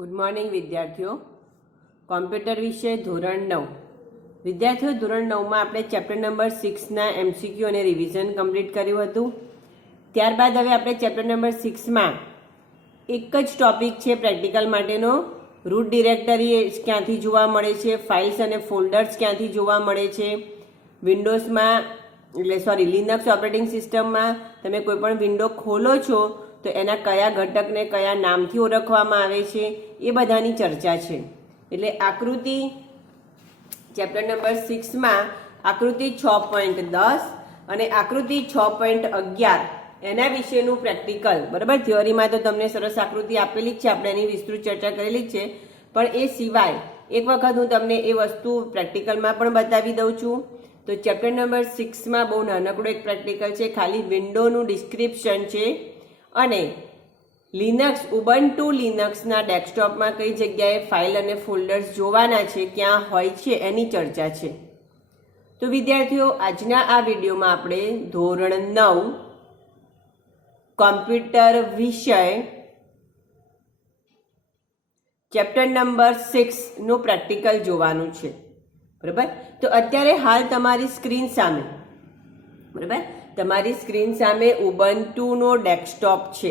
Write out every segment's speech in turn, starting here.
Good morning વિદ્યાર્થીઓ. Computer વિષય ધોરણ 9. વિદ્યાર્થીઓ, ધોરણ 9માં આપણે ચેપ્ટર નંબર 6ના MCQ અને રિવિઝન કમ્પ્લીટ કર્યું હતું. ત્યારબાદ હવે આપણે ચેપ્ટર નંબર 6માં એક જ ટોપિક છે પ્રેક્ટિકલ માટેનો, રૂટ ડિરેક્ટરી ક્યાંથી જોવા મળે છે, ફાઇલ્સ અને ફોલ્ડર્સ ક્યાંથી જોવા મળે છે, વિન્ડોઝમાં લિનક્સ ઓપરેટિંગ સિસ્ટમમાં તમે કોઈ પણ વિન્ડો ખોલો છો તો એના કયા ઘટકને કયા નામથી ઓળખવામાં આવે છે એ બધાની ચર્ચા છે. એટલે આકૃતિ ચેપ્ટર નંબર 6માં આકૃતિ 6.10 અને આકૃતિ 6.11 એના વિશેનું પ્રેક્ટિકલ, બરાબર. થિયોરીમાં તો તમને સરસ આકૃતિ આપેલી જ છે, આપણે એની વિસ્તૃત ચર્ચા કરેલી જ છે, પણ એ સિવાય એક વખત હું તમને એ વસ્તુ પ્રેક્ટિકલમાં પણ બતાવી દઉં છું. તો ચેપ્ટર નંબર 6માં બહુ નાનકડો એક પ્રેક્ટિકલ છે, ખાલી વિન્ડોનું ડિસ્ક્રિપ્શન છે અને લિનક્સ ઉબુન્ટુ લિનક્સના ડેસ્કટોપમાં કઈ જગ્યાએ ફાઇલ અને ફોલ્ડર્સ જોવાના છે, ક્યાં હોય છે, એની ચર્ચા છે. તો વિદ્યાર્થીઓ, આજના આ વિડીયોમાં આપણે ધોરણ 9 કોમ્પ્યુટર વિષય ચેપ્ટર નંબર 6 નું પ્રેક્ટિકલ જોવાનું છે, બરાબર. તો અત્યારે હાલ તમારી સ્ક્રીન સામે, બરાબર, તમારી સ્ક્રીન સામે ઉબુન્ટુનો ડેસ્કટોપ છે,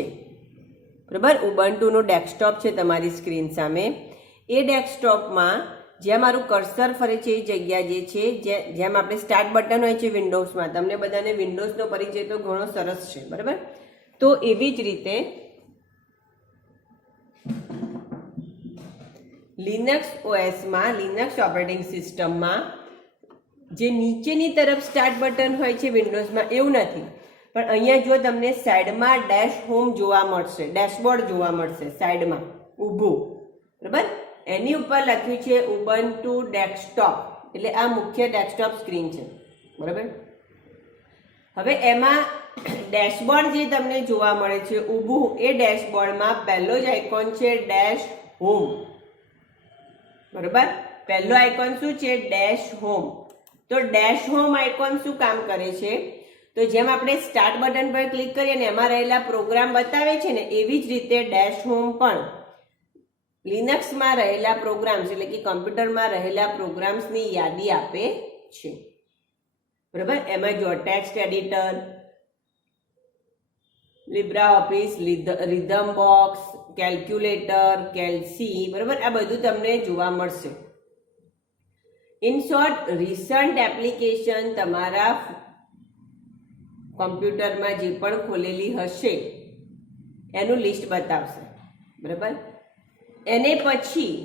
બરાબર. ઉબુન્ટુનો ડેસ્કટોપ છે તમારી સ્ક્રીન સામે. એ ડેસ્કટોપમાં જ્યાં મારું કર્સર ફરે છે એ જગ્યા જે છે, જેમ આપણે સ્ટાર્ટ બટન હોય છે વિન્ડોઝમાં, તમને બધાને વિન્ડોઝનો પરિચય તો ઘણો સરસ છે, બરાબર. તો એવી જ રીતે લિનક્સ ઓએસમાં, લિનક્સ ઓપરેટિંગ સિસ્ટમમાં જે નીચેની તરફ સ્ટાર્ટ બટન હોય છે વિન્ડોઝમાં એવું નથી, પણ અહીંયા જો તમને સાઈડમાં ડેશ હોમ જોવા મળશે, ડેશબોર્ડ જોવા મળશે સાઈડમાં ઊભું, બરાબર. એની ઉપર લખ્યું છે ઉબુન્ટુ ડેસ્કટોપ, એટલે આ મુખ્ય ડેસ્કટોપ સ્ક્રીન છે, બરાબર. હવે એમાં ડેશબોર્ડ જે તમને જોવા મળે છે ઊભું, એ ડેશબોર્ડમાં પહેલો જ આઇકોન છે ડેશ હોમ, બરાબર. પહેલો આઇકોન શું છે? Dash home. તો ડેશ હોમ આઇકોન શું કામ કરે છે? તો જેમ આપણે સ્ટાર્ટ બટન પર ક્લિક કરીએ અને એમાં રહેલા પ્રોગ્રામ બતાવે છે ને, એવી જ રીતે ડેશ હોમ પણ લિનક્સમાં રહેલા પ્રોગ્રામ્સ, એટલે કે કમ્પ્યુટરમાં રહેલા પ્રોગ્રામ્સની યાદી આપે છે, બરાબર. એમાં જો text editor, LibreOffice, rhythm box, calculator, કેલ્સી, બરાબર, આ બધું તમને જોવા મળશે. ઇન શોર્ટ, રિસન્ટ એપ્લિકેશન તમારા કોમ્પ્યુટરમાં જે પણ ખોલેલી હશે એનું લિસ્ટ બતાવશે, બરાબર. એના પછી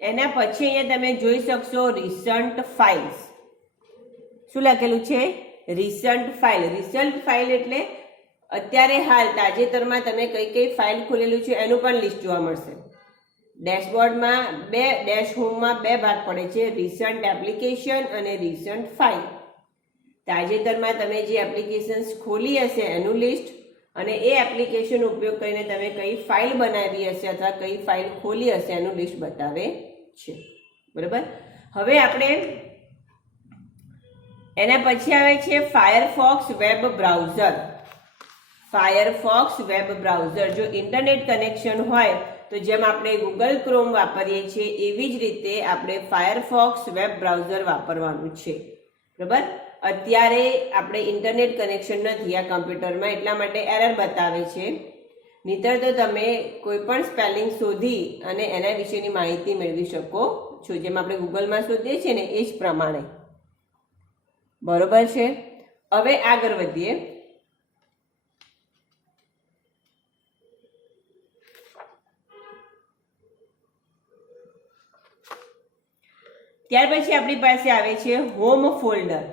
અહીંયા તમે જોઈ શકશો રિસન્ટ ફાઇલ્સ. શું લખેલું છે? Recent file. રિસન્ટ ફાઇલ એટલે અત્યારે હાલ તાજેતરમાં તમે કઈ કઈ ફાઇલ ખોલેલું છે એનું પણ લિસ્ટ જોવા મળશે. ડેશબોર્ડમાં ડેશ હોમમાં બે ભાગ પડે છે, રિસન્ટ એપ્લિકેશન અને રિસન્ટ ફાઇલ. તાજેતરમાં તમે જે એપ્લિકેશન્સ ખોલી હશે એનું લિસ્ટ, અને એ એપ્લિકેશન ઉપયોગ કરીને તમે કઈ ફાઇલ બનાવી હશે અથવા કઈ ફાઇલ ખોલી હશે એનું લિસ્ટ બતાવે છે, બરાબર. હવે આપણે એના પછી આવે છે Firefox web browser. Firefox web browser, જો ઇન્ટરનેટ કનેક્શન હોય તો જેમ આપણે ગૂગલ ક્રોમ વાપરીએ છીએ એવી જ રીતે આપણે ફાયરફોક્સ વેબ બ્રાઉઝર વાપરવાનું છે, બરાબર. અત્યારે આપણે ઇન્ટરનેટ કનેક્શન નથી આ કમ્પ્યુટરમાં, એટલા માટે એરર બતાવે છે. નહીતર તો તમે કોઈ પણ સ્પેલિંગ શોધી અને એના વિશેની માહિતી મેળવી શકો છો, જેમ આપણે ગૂગલમાં શોધીએ છીએ ને એ જ પ્રમાણે, બરોબર છે. હવે આગળ વધીએ. ત્યાર પછી આપણી પાસે આવે છે હોમ ફોલ્ડર.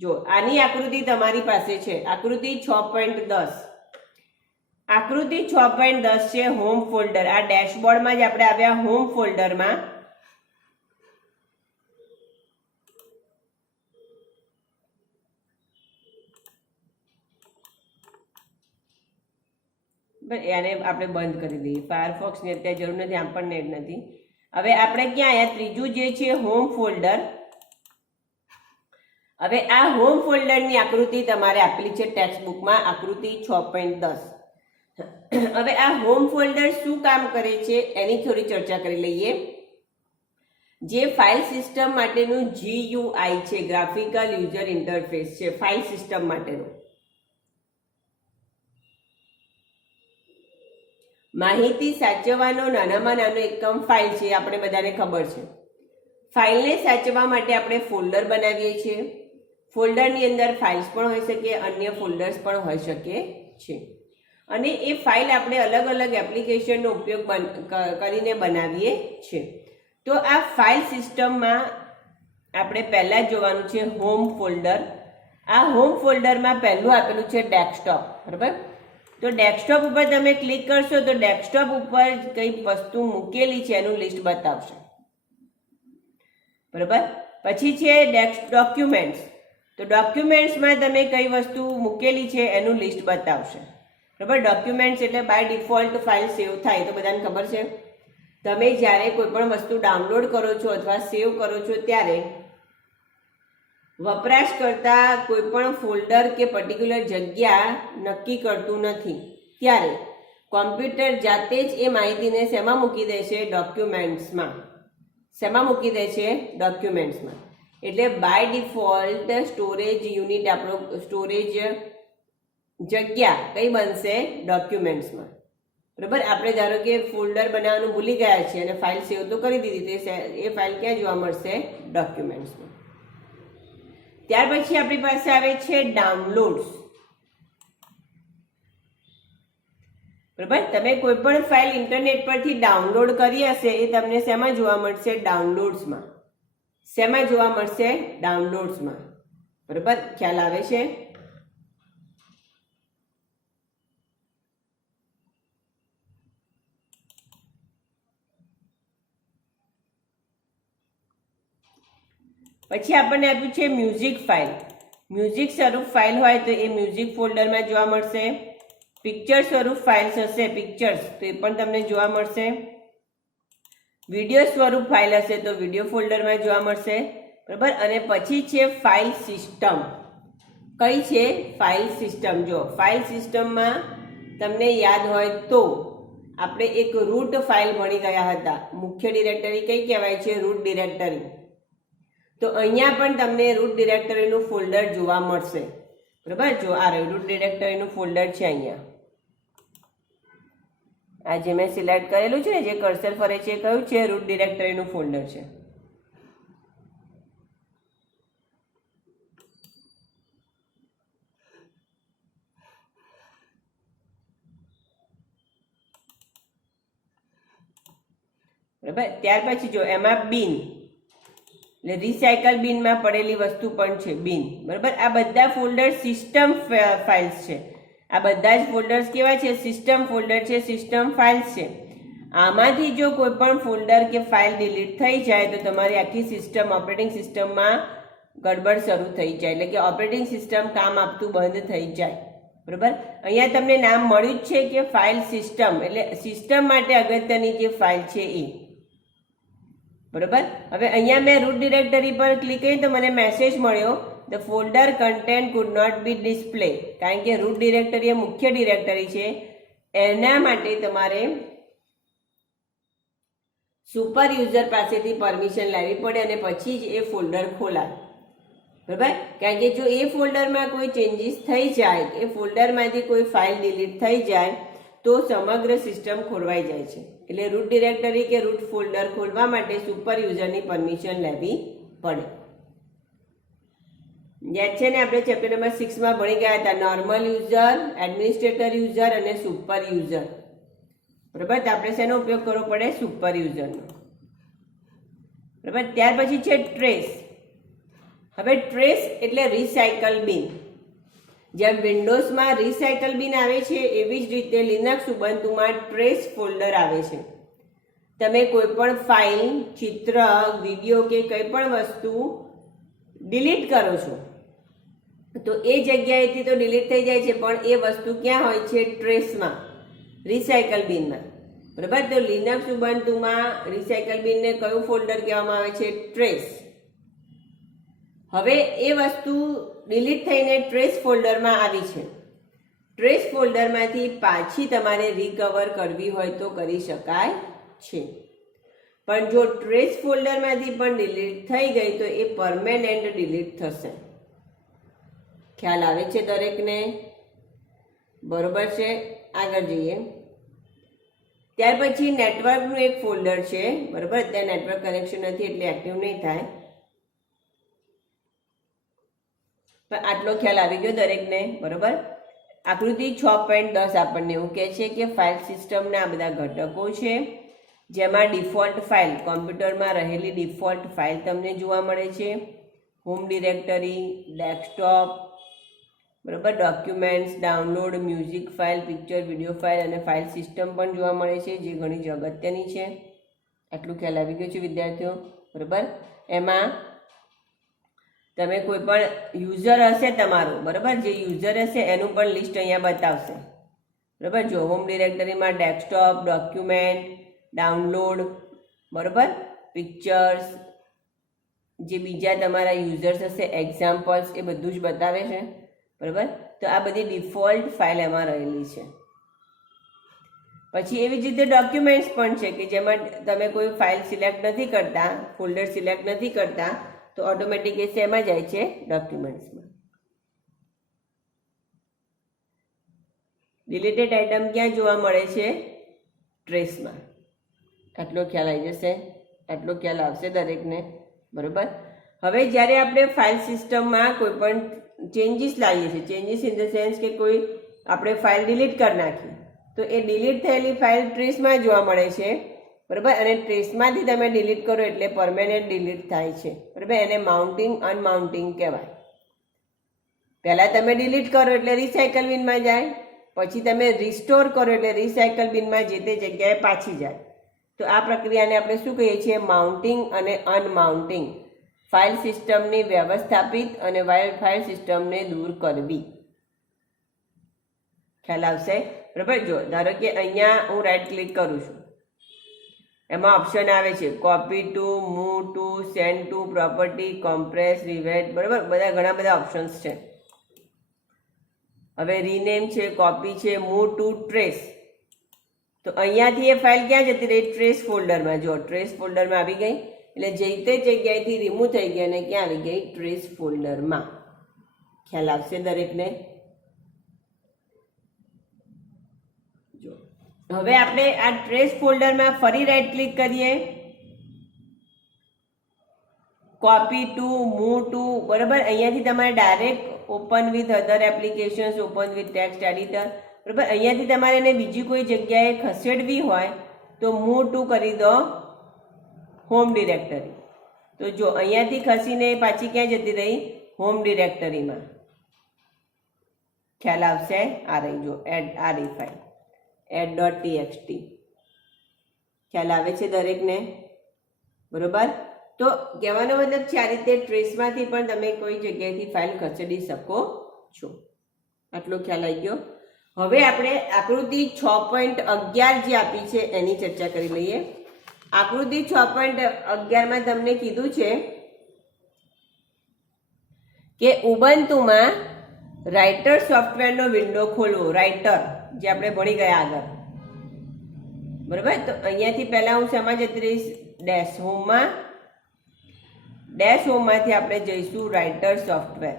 જો આની આકૃતિ તમારી પાસે છે, આકૃતિ 6.10. આકૃતિ 6.10 છે હોમ ફોલ્ડર. આ ડેશબોર્ડમાં જ આપણે આવ્યા હોમ ફોલ્ડરમાં. એને આપણે બંધ કરી દઈએ, ફાયરફોક્સની અત્યારે જરૂર નથી, આપણને જ નથી. હવે આપણે ક્યાં આવ્યા? ત્રીજું જે છે હોમ ફોલ્ડર. હવે આ હોમ ફોલ્ડરની આકૃતિ તમારે આપેલી છે ટેક્સ્ટ બુકમાં, આકૃતિ 6.10. હવે આ હોમ ફોલ્ડર શું કામ કરે છે એની થોડી ચર્ચા કરી લઈએ. જે ફાઇલ સિસ્ટમ માટેનું GUI છે, ગ્રાફિકલ યુઝર ઇન્ટરફેસ છે ફાઇલ સિસ્ટમ માટેનું. માહિતી સાચવવાનો નાનામાં નાનો એકમ ફાઇલ છે, આપણે બધાને ખબર છે. ફાઇલને સાચવવા માટે આપણે ફોલ્ડર બનાવીએ છીએ. ફોલ્ડરની અંદર ફાઇલ્સ પણ હોઈ શકે, અન્ય ફોલ્ડર્સ પણ હોઈ શકે છે. અને એ ફાઇલ આપણે અલગ અલગ એપ્લિકેશનનો ઉપયોગ કરીને બનાવીએ છીએ. તો આ ફાઇલ સિસ્ટમમાં આપણે પહેલા જ જોવાનું છે હોમ ફોલ્ડર. આ હોમ ફોલ્ડરમાં પહેલું આપેલું છે ડેસ્કટોપ, બરાબર. તો ડેસ્કટોપ ઉપર તમે ક્લિક કરશો તો ડેસ્કટોપ ઉપર કઈ વસ્તુ મૂકેલી છે એનું લિસ્ટ બતાવશે, બરાબર. પછી છે ડોક્યુમેન્ટ્સ. તો ડોક્યુમેન્ટ્સમાં તમે કઈ વસ્તુ મૂકેલી છે એનું લિસ્ટ બતાવશે, બરાબર. ડોક્યુમેન્ટ્સ એટલે બાય ડિફોલ્ટ ફાઇલ સેવ થાય, તો બધાને ખબર છે. તમે જ્યારે કોઈ પણ વસ્તુ ડાઉનલોડ કરો છો અથવા સેવ કરો છો ત્યારે વપરાશકર્તા કોઈ પણ ફોલ્ડર કે પર્ટિક્યુલર જગ્યા નક્કી કરતું નથી. ત્યારે કોમ્પ્યુટર જાતે જ એ માહિતીને શેમાં મૂકી દે છે? ડોક્યુમેન્ટ્સમાં. શેમાં મૂકી દે છે? ડોક્યુમેન્ટ્સમાં. એટલે બાય ડિફોલ્ટ સ્ટોરેજ યુનિટ, આપણો સ્ટોરેજ જગ્યા કઈ બનશે? ડોક્યુમેન્ટ્સમાં, બરાબર. આપણે ધારો કે ફોલ્ડર બનાવવાનું ભૂલી ગયા છે અને ફાઇલ સેવ તો કરી દીધી, તો એ ફાઇલ ક્યાં જોવા મળશે? ડોક્યુમેન્ટ્સમાં. ત્યાર પછી આપણી પાસે આવે છે ડાઉનલોડ્સ, બરાબર. તમે કોઈ પણ ફાઇલ ઇન્ટરનેટ પરથી ડાઉનલોડ કરી હશે એ તમને શેમાં જોવા મળશે? ડાઉનલોડ્સમાં. શેમાં જોવા મળશે? ડાઉનલોડ્સમાં, બરાબર. ખ્યાલ આવે છે? પછી આપણને આપ્યું છે મ્યુઝિક ફાઇલ. મ્યુઝિક સ્વરૂપ ફાઇલ હોય તો એ મ્યુઝિક ફોલ્ડરમાં જોવા મળશે. પિક્ચર સ્વરૂપ ફાઇલ્સ હશે, પિક્ચર્સ, તો એ પણ તમને જોવા મળશે. વિડીયો સ્વરૂપ ફાઇલ હશે તો વિડીયો ફોલ્ડરમાં જોવા મળશે, બરાબર. અને પછી છે ફાઇલ સિસ્ટમ. કઈ છે? File system. જો ફાઇલ સિસ્ટમમાં તમને યાદ હોય તો આપણે એક રૂટ ફાઇલ ભણી ગયા હતા. મુખ્ય ડિરેક્ટરી કઈ કહેવાય છે? Root directory. તો અહીંયા પણ તમને રૂટ ડિરેક્ટરીનું ફોલ્ડર જોવા મળશે, બરાબર. જો આ રૂટ ડિરેક્ટરીનું ફોલ્ડર છે અહીંયા. આ જે મેં સિલેક્ટ કરેલું છે ને, જે કર્સર ફરે છે, કયું છે? રૂટ ડિરેક્ટરીનું ફોલ્ડર છે. બરાબર. ત્યાર પછી જો એમાં બિન એટલે રિસાયકલ બિનમાં પડેલી વસ્તુ પણ છે, બિન, બરાબર. આ બધા ફોલ્ડર સિસ્ટમ ફાઇલ્સ છે. આ બધા જ ફોલ્ડર્સ કેવા છે? સિસ્ટમ ફોલ્ડર છે, સિસ્ટમ ફાઇલ્સ છે. આમાંથી જો કોઈ પણ ફોલ્ડર કે ફાઇલ ડિલીટ થઈ જાય તો તમારી આખી સિસ્ટમ, ઓપરેટિંગ સિસ્ટમમાં ગડબડ શરૂ થઈ જાય, એટલે કે ઓપરેટિંગ સિસ્ટમ કામ આપતું બંધ થઈ જાય, બરાબર. અહીંયા તમને નામ મળ્યું જ છે કે ફાઇલ સિસ્ટમ, એટલે સિસ્ટમ માટે અગત્યની જે ફાઇલ છે એ, બરાબર. હવે અહીંયા મેં રૂટ ડિરેક્ટરી પર ક્લિક કરી તો મને મેસેજ મળ્યો the folder content could not be display. કારણ કે રૂટ ડિરેક્ટરી એ મુખ્ય ડિરેક્ટરી છે, એના માટે તમારે સુપર યુઝર પાસેથી પરમિશન લેવી પડે અને પછી જ એ ફોલ્ડર ખોલાય, બરાબર. કારણ કે જો એ ફોલ્ડરમાં કોઈ ચેન્જીસ થઈ જાય, એ ફોલ્ડરમાંથી કોઈ ફાઇલ ડિલીટ થઈ જાય તો સમગ્ર સિસ્ટમ ખોરવાઈ જાય છે. એટલે રૂટ ડિરેક્ટરી કે રૂટ ફોલ્ડર ખોલવા માટે સુપર યુઝરની પરમિશન લેવી પડે. યાદ છે ને, આપણે ચેપ્ટર નંબર 6માં ભણી ગયા હતા નોર્મલ યુઝર, એડમિનિસ્ટ્રેટર યુઝર અને સુપર યુઝર, બરાબર. તો આપણે શેનો ઉપયોગ કરવો પડે? સુપર યુઝરનો, બરાબર. ત્યાર પછી છે ટ્રેસ. હવે ટ્રેસ એટલે રિસાયકલ બિન. જેમ વિન્ડોઝમાં રિસાયકલ બિન આવે છે એવી જ રીતે લિનક્સ ઉબુન્ટુમાં ટ્રેસ ફોલ્ડર આવે છે. તમે કોઈ પણ ફાઇલ, ચિત્ર, વિડીયો કે કંઈ પણ વસ્તુ ડિલીટ કરો છો તો એ જગ્યાએથી તો ડિલીટ થઈ જાય છે, પણ એ વસ્તુ ક્યાં હોય છે? ટ્રેસમાં, રિસાયકલ બિનમાં, બરાબર. તો લિનક્સ ઉબુન્ટુમાં રિસાયકલ બિનને કયું ફોલ્ડર કહેવામાં આવે છે? ટ્રેસ. હવે એ વસ્તુ ડિલીટ થઈને ટ્રેસ ફોલ્ડરમાં આવી છે ટ્રેસ ફોલ્ડરમાંથી પાછી તમારે રિકવર કરવી હોય તો કરી શકાય છે, પણ જો ટ્રેસ ફોલ્ડરમાંથી પણ ડિલીટ થઈ ગઈ તો એ પરમેનન્ટ ડિલીટ થશે. ખ્યાલ આવે છે દરેકને? બરોબર છે. આગળ જઈએ. ત્યાર પછી નેટવર્કનું એક ફોલ્ડર છે, બરોબર. ત્યાં નેટવર્ક કનેક્શન નથી એટલે એક્ટિવ નહીં થાય, પણ આટલો ખ્યાલ આવી ગયો દરેકને, બરોબર. આકૃતિ 6.10 આપણને એવું કહે છે કે ફાઇલ સિસ્ટમના આ બધા ઘટકો છે, જેમાં ડિફોલ્ટ ફાઇલ, કોમ્પ્યુટરમાં રહેલી ડિફોલ્ટ ફાઇલ તમને જોવા મળે છે. હોમ ડિરેક્ટરી, ડેસ્કટોપ, બરોબર, documents, download, music file, picture, video file અને ફાઇલ સિસ્ટમ પણ જોવા મળે છે, જે ઘણી જ અગત્યની છે. આટલું ખ્યાલ આવી ગયો છે વિદ્યાર્થીઓ, બરોબર. એમાં તમે કોઈ પણ યુઝર હશે તમારો, બરોબર, જે યુઝર હશે એનું પણ લિસ્ટ અહીંયા બતાવશે, બરોબર. જો હોમ ડિરેક્ટરીમાં ડેસ્કટોપ, ડોક્યુમેન્ટ, ડાઉનલોડ, બરોબર, પિક્ચર્સ, જે બીજા તમારા યુઝર્સ હશે, એક્ઝામ્પલ્સ, એ બધું જ બતાવે છે, બરોબર. તો આ બધી ડિફોલ્ટ ફાઇલ એમાં રહેલી છે. પછી એવી જ રીતે ડોક્યુમેન્ટ્સ પણ છે કે જેમાં તમે કોઈ ફાઇલ સિલેક્ટ નથી કરતા, ફોલ્ડર સિલેક્ટ નથી કરતા, તો ઓટોમેટિક એ શેમાં જાય છે? ડોક્યુમેન્ટ્સમાં. ડિલીટેડ આઇટમ ક્યાં જોવા મળે છે? ટ્રેસમાં. આટલો ખ્યાલ આવી જશે, આટલો ખ્યાલ આવશે દરેકને, બરોબર. હવે જ્યારે આપણે ફાઇલ સિસ્ટમમાં કોઈ પણ ચેન્જીસ લાવીએ છીએ, ચેન્જીસ ઇન ધ સેન્સ કે કોઈ આપણે ફાઇલ ડિલીટ કરી નાખી, તો એ ડિલીટ થયેલી ફાઇલ ટ્રેસમાં જોવા મળે છે, બરાબર. અને ટ્રેસમાંથી તમે ડિલીટ કરો એટલે પરમેનન્ટ ડિલીટ થાય છે, બરાબર. એને માઉન્ટિંગ અનમાઉન્ટિંગ કહેવાય. પહેલાં તમે ડિલીટ કરો એટલે રિસાયકલ બિનમાં જાય, પછી તમે રિસ્ટોર કરો એટલે રિસાયકલ બિનમાં જે તે જગ્યાએ પાછી જાય. તો આ પ્રક્રિયાને આપણે શું કહીએ છીએ? માઉન્ટિંગ અને અનમાઉન્ટિંગ. ફાઇલ સિસ્ટમની વ્યવસ્થાપિત અને ફાઇલ સિસ્ટમને દૂર કરવી. ખ્યાલ આવશે, બરાબર. જો ધારો કે અહીંયા હું રાઈટ ક્લિક કરું છું, એમાં ઓપ્શન આવે છે copy to, move to, send to, property, compress, rivet, બરાબર. બધા ઘણા બધા ઓપ્શન્સ છે. હવે રીનેમ છે, કોપી છે, મૂવ ટુ ટ્રેસ. તો અહીંયાથી એ ફાઇલ ક્યાં જતી રહી? ટ્રેસ ફોલ્ડરમાં. જો ટ્રેસ ફોલ્ડરમાં આવી ગઈ એટલે જે તે જગ્યાએથી રિમૂવ થઈ ગઈ અને ક્યાં આવી ગઈ? ટ્રેસ ફોલ્ડરમાં. ખ્યાલ આવશે દરેકને? જો હવે આપણે આ ટ્રેસ ફોલ્ડરમાં ફરી રાઈટ ક્લિક કરીએ, કોપી ટુ, મૂવ ટુ, બરાબર. અહીંયાથી તમારે direct open with other applications, open with text editor, બરાબર. અહીંયાથી તમારે એને બીજી કોઈ જગ્યાએ ખસેડવી હોય તો મૂવ ટુ કરી દો હોમ ડિરેક્ટરી. તો જો અહીંયાથી ખસીને પાછી ક્યાં જતી રહી? હોમ ડિરેક્ટરીમાં. ખ્યાલ આવશે? આ રહી, જો એડ, આ રહી ફાઇલ add.txt. ખ્યાલ આવે છે દરેકને? બરોબર. તો કહેવાનો મતલબ છે આ રીતે ટ્રેસમાંથી પણ તમે કોઈ જગ્યાએથી ફાઇલ ખસેડી શકો છો. આટલો ખ્યાલ આવી ગયો. હવે આપણે આકૃતિ 6.11 જે આપી છે એની ચર્ચા કરી લઈએ. આકૃતિ 6.11 તમને કીધું છે કે ઉબુન્ટુમાં રાઇટર સોફ્ટવેરનો વિન્ડો ખોલવો. રાઇટર જે આપણે ભણી ગયા આગળ, બરાબર. તો અહીંયાથી પહેલા હું શેમાં જતી રહીશ? ડેશ હોમમાં. ડેશ હોમમાંથી આપણે જઈશું રાઇટર સોફ્ટવેર.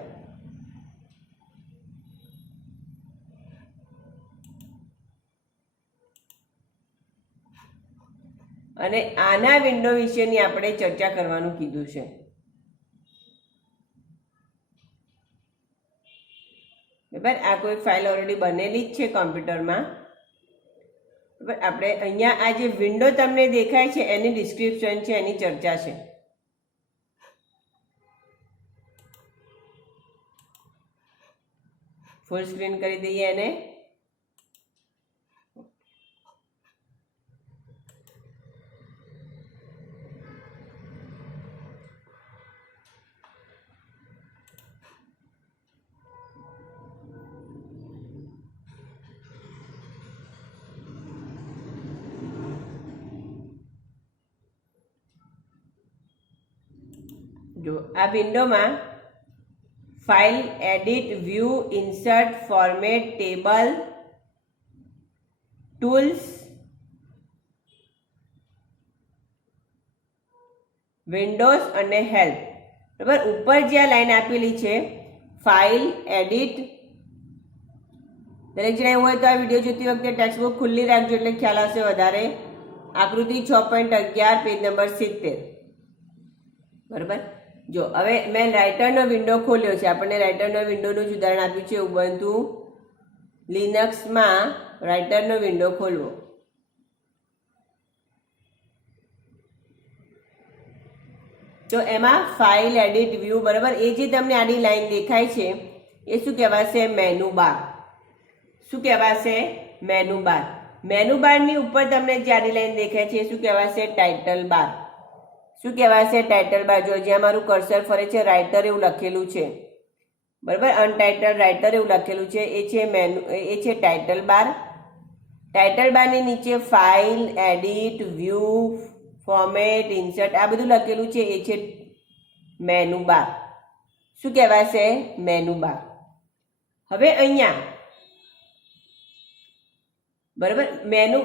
અને આના વિન્ડો વિશેની આપણે ચર્ચા કરવાનું કીધું છે. બરાબર. આ કોઈ ફાઇલ ઓલરેડી બનેલી જ છે કોમ્પ્યુટરમાં. બરાબર. આપણે અહીંયા આ જે વિન્ડો તમને દેખાય છે એની ડિસ્ક્રિપ્શન છે, એની ચર્ચા છે. ફૂલ સ્ક્રીન કરી દઈએ એને. જો આ વિન્ડોમાં file, edit, view, insert, format, table, tools, Windows અને હેલ્પ. બરાબર, ઉપર જે આ લાઈન આપેલી છે ફાઇલ, એડિટ, દરેક જણા એવું હોય તો આ વિડીયો જોતી વખતે ટેક્સ્ટ બુક ખુલ્લી રાખજો એટલે ખ્યાલ આવશે વધારે. આકૃતિ 6.11 પેજ નંબર 70. બરાબર, જો હવે મેં રાઇટરનો વિન્ડો ખોલ્યો છે. આપણને રાઇટરનો વિન્ડોનું જ ઉદાહરણ આપ્યું છે. ઉબુન્ટુ લિનક્સમાં રાઇટરનો વિન્ડો ખોલવો. તો એમાં ફાઇલ, એડિટ, વ્યૂ, બરાબર, એ જે તમને આડી લાઈન દેખાય છે એ શું કહેવાશે? Menu bar. શું કહેવાશે? Menu bar. મેનુ બારની ઉપર તમને જે આડી લાઈન દેખાય છે એ શું કહેવાશે? ટાઇટલ બાર. શું કહેવાશે? ટાઇટલ બાર. જો જ્યાં મારું કર્સર ફરે છે રાઇટર એવું લખેલું છે, બરાબર, અનટાઇટલ રાઇટર એવું લખેલું છે, એ છે ટાઇટલ બાર. ટાઇટલ બારની નીચે file, edit, view, format, insert આ બધું લખેલું છે એ છે મેનુ બાર. શું કહેવાશે? Menu bar. હવે અહીંયા બરાબર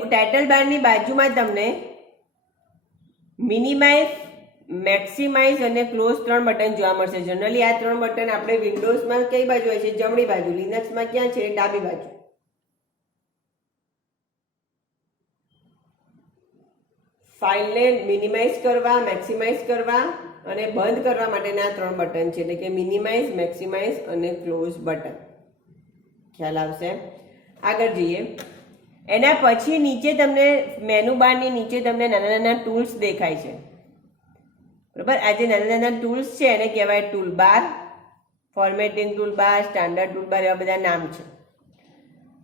ટાઇટલ બારની બાજુમાં તમને મિનિમાઇઝ, મેક્સિમાઇઝ અને ક્લોઝ 3 બટન જોવા મળશે. જનરલી આ 3 બટન આપણે વિન્ડોઝમાં કઈ બાજુ હોય છે? જમણી બાજુ. લિનક્સમાં ક્યાં છે? ડાબી બાજુ. ફાઇલને મિનિમાઇઝ કરવા, મેક્સિમાઇઝ કરવા અને બંધ કરવા માટેના 3 બટન છે, એટલે કે મિનિમાઇઝ, મેક્સિમાઇઝ અને ક્લોઝ બટન. ખ્યાલ આવશે? આગળ જઈએ. એના પછી નીચે તમને મેનુ બારની નીચે તમને નાના નાના ટૂલ્સ દેખાય છે. બરાબર, આ જે નાના નાના ટૂલ્સ છે એને કહેવાય tool bar. Formatting tool bar, standard tool bar, એવા બધા નામ છે.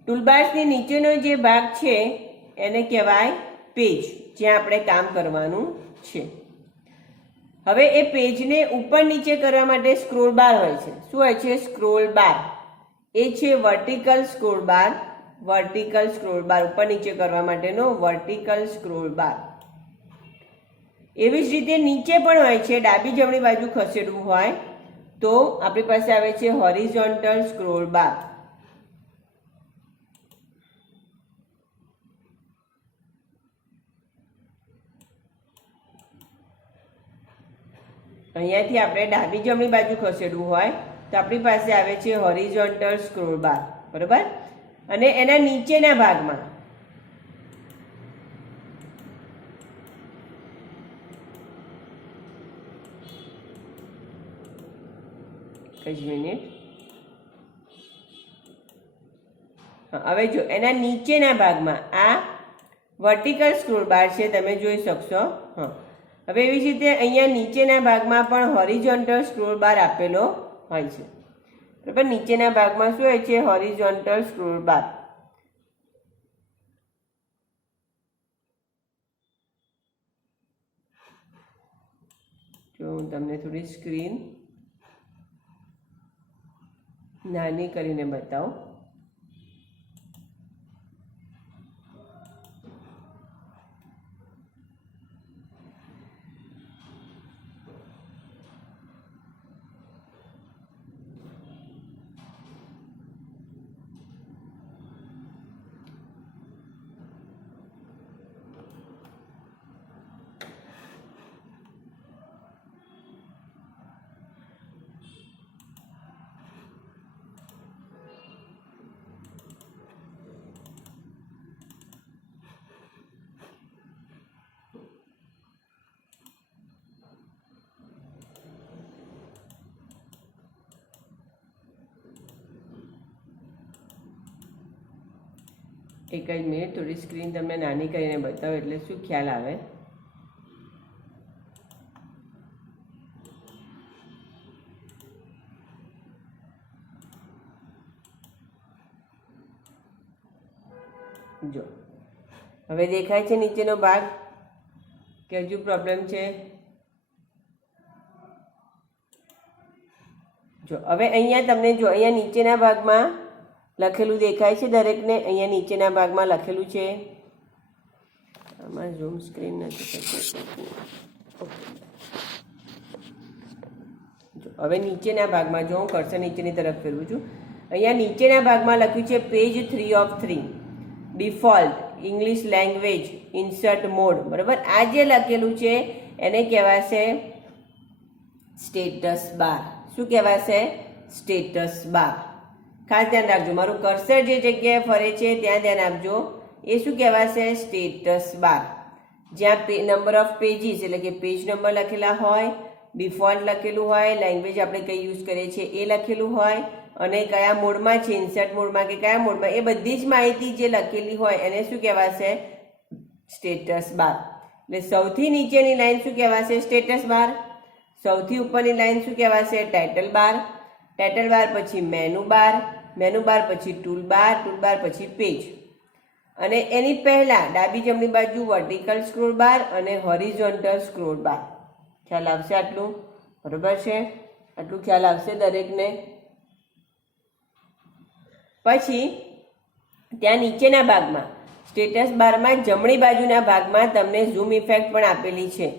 ટૂલબાર્સની નીચેનો જે ભાગ છે એને કહેવાય પેજ, જ્યાં આપણે કામ કરવાનું છે. હવે એ પેજને ઉપર નીચે કરવા માટે સ્ક્રોલ બાર હોય છે. શું હોય છે? Scroll bar. એ છે vertical scroll bar. Vertical scroll bar, ઉપર નીચે કરવા માટેનો વર્ટિકલ સ્ક્રોલ બાર. એવી જ રીતે નીચે પણ હોય છે. ડાબી જમણી બાજુ ખસેડવું હોય તો આપણી પાસે આવે છે હોરિઝોન્ટલ સ્ક્રોલ બાર. અહીંયાથી આપણે ડાબી જમણી બાજુ ખસેડવું હોય તો આપણી પાસે આવે છે હોરિઝોન્ટલ સ્ક્રોલ બાર. બરાબર, અને એના નીચેના ભાગમાં હવે જો એના નીચેના ભાગમાં આ વર્ટિકલ સ્ક્રોલ બાર છે, તમે જોઈ શકશો. હવે એવી જ રીતે અહીંયા નીચેના ભાગમાં પણ હોરિઝોન્ટલ સ્ક્રોલ બાર આપેલો હોય છે. બરાબર, નીચેના ભાગમાં શું હોય છે? Horizontal scroll bar. જો હું તમને થોડી સ્ક્રીન નાની કરીને બતાવું. એક જ મિનિટ, થોડી સ્ક્રીન તમને નાની કરીને બતાવો એટલે શું ખ્યાલ આવે. જો હવે દેખાય છે નીચેનો ભાગ કે હજુ પ્રોબ્લેમ છે? જો હવે અહીંયા તમને જો અહીંયા નીચેના ભાગમાં લખેલું દેખાય છે દરેકને. અહીંયા નીચેના ભાગમાં લખેલું છે. આમાં ઝૂમ સ્ક્રીન નથી થતું. જો હવે નીચેના ભાગમાં જો હું કર્સર નીચેની તરફ ફેરવું છું, અહીંયા નીચેના ભાગમાં લખ્યું છે page 3 of 3 default English language insert mode, બરાબર. આ જે લખેલું છે એને કહેવાશે સ્ટેટસ બાર. શું કહેવાશે? Status bar. ખાસ ધ્યાન રાખજો, મારું કર્સર જે જગ્યાએ ફરે છે ત્યાં ધ્યાન આપજો. એ શું કહેવાશે? Status bar. જ્યાં નંબર ઓફ પેજીસ એટલે કે પેજ નંબર લખેલા હોય, ડિફોલ્ટ લખેલું હોય, લેંગ્વેજ આપણે કઈ યુઝ કરીએ છીએ એ લખેલું હોય, અને કયા મોડમાં છે, ઇન્સર્ટ મોડમાં કે કયા મોડમાં, એ બધી જ માહિતી જે લખેલી હોય એને શું કહેવાશે? Status bar. એટલે સૌથી નીચેની લાઈન શું કહેવાશે? Status bar. સૌથી ઉપરની લાઈન શું કહેવાશે? ટાઇટલ બાર. ટાઇટલ બાર પછી મેનુ બાર, મેનુ બાર પછી ટૂલ બાર, ટૂલ બાર પછી પેજ, અને એની પહેલા ડાબી જમણી બાજુ વર્ટિકલ સ્ક્રોલ બાર અને હોરિઝોન્ટલ સ્ક્રોલ બાર. ખ્યાલ આવશે આટલું? બરોબર છે? આટલું ખ્યાલ આવશે દરેકને? પછી ત્યાં નીચેના ભાગમાં સ્ટેટસ બારમાં જમણી બાજુના ભાગમાં તમને ઝૂમ ઇફેક્ટ પણ આપેલી છે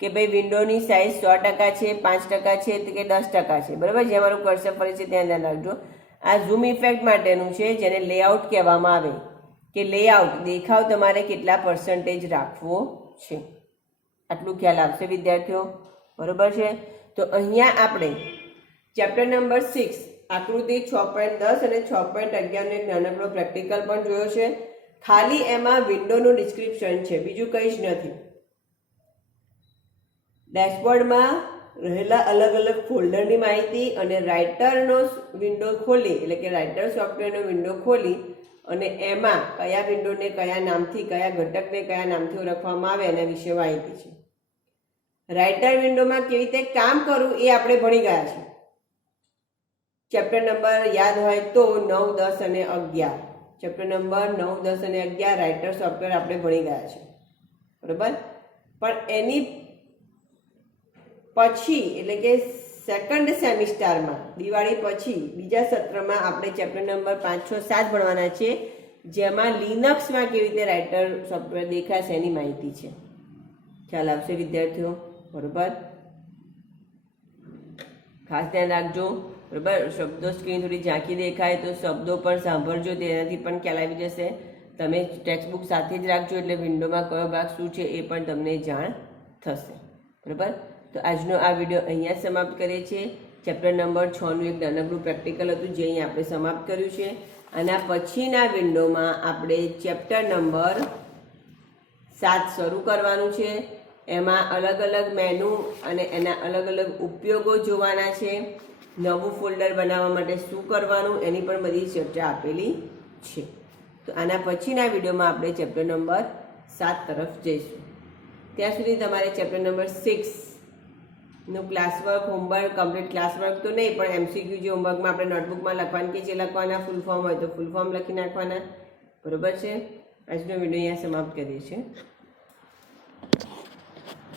કે ભાઈ વિન્ડોની સાઇઝ 100% છે, 5% છે કે 10% છે, બરાબર. જે મારું કર્સર ફરે છે ત્યાં ધ્યાન રાખજો. આ ઝૂમ ઇફેક્ટ માટેનું છે, જેને લેઆઉટ કહેવામાં આવે, કે લેઆઉટ દેખાવ તમારે કેટલા % રાખવો છે. આટલું ખ્યાલ આવશે વિદ્યાર્થીઓ? બરોબર છે? તો અહીંયા આપણે ચેપ્ટર નંબર 6 આકૃતિ 6.10 અને 6.11 નો એક નાનકડો પ્રેક્ટિકલ પણ જોયો છે. ખાલી એમાં વિન્ડોનું ડિસ્ક્રિપ્શન છે, બીજું કંઈ જ નથી. ડેશબોર્ડમાં રહેલા અલગ અલગ ફોલ્ડરની માહિતી અને રાઇટરનો વિન્ડો ખોલી, એટલે કે રાઇટર સોફ્ટવેરનો વિન્ડો ખોલી અને એમાં કયા વિન્ડોને કયા નામથી, કયા ઘટકને કયા નામથી ઓળખવામાં આવે એના વિશે માહિતી છે. રાઇટર વિન્ડોમાં કેવી રીતે કામ કરવું એ આપણે ભણી ગયા છે. ચેપ્ટર નંબર યાદ હોય તો 9, 10 અને 11. ચેપ્ટર નંબર 9, 10 અને 11 રાઇટર સોફ્ટવેર આપણે ભણી ગયા છે, બરાબર. પણ એની પછી એટલે કે સેકન્ડ સેમિસ્ટરમાં દિવાળી પછી બીજા સત્રમાં આપણે ચેપ્ટર નંબર 5, 6, 7 ભણવાના છે, જેમાં લિનક્સમાં કેવી રીતે રાઇટર સોફ્ટવેર દેખાશે એની માહિતી છે. ખ્યાલ આવશે વિદ્યાર્થીઓ? બરોબર. ખાસ ધ્યાન રાખજો, બરાબર. શબ્દો સ્ક્રીન થોડી ઝાંકી દેખાય તો શબ્દો પણ સાંભળજો, તેનાથી પણ ખ્યાલ આવી જશે. તમે ટેક્સ્ટ બુક સાથે જ રાખજો, એટલે વિન્ડોમાં કયો ભાગ શું છે એ પણ તમને જાણ થશે, બરાબર. તો આજનો આ વિડીયો અહીંયા સમાપ્ત કરીએ છીએ. ચેપ્ટર નંબર 6નું એક નાનકડું પ્રેક્ટિકલ હતું જે અહીં આપણે સમાપ્ત કર્યું છે. આના પછીના વિન્ડોમાં આપણે ચેપ્ટર નંબર 7 શરૂ કરવાનું છે. એમાં અલગ અલગ મેનુ અને એના અલગ અલગ ઉપયોગો જોવાના છે. નવું ફોલ્ડર બનાવવા માટે શું કરવાનું એની પણ બધી ચર્ચા આપેલી છે. તો આના પછીના વિડીયોમાં આપણે ચેપ્ટર નંબર 7 તરફ જઈશું. ત્યાં સુધી તમારે chapter number 6નું classwork, homework, complete classwork તો નહીં પણ MCQ જે હોમવર્કમાં આપણે નોટબુકમાં લખવાનું કે જે લખવાના, ફૂલ ફોર્મ હોય તો ફૂલ ફોર્મ લખી નાખવાના, બરોબર છે. આજનો વિડીયો અહીંયા સમાપ્ત કરીએ છીએ.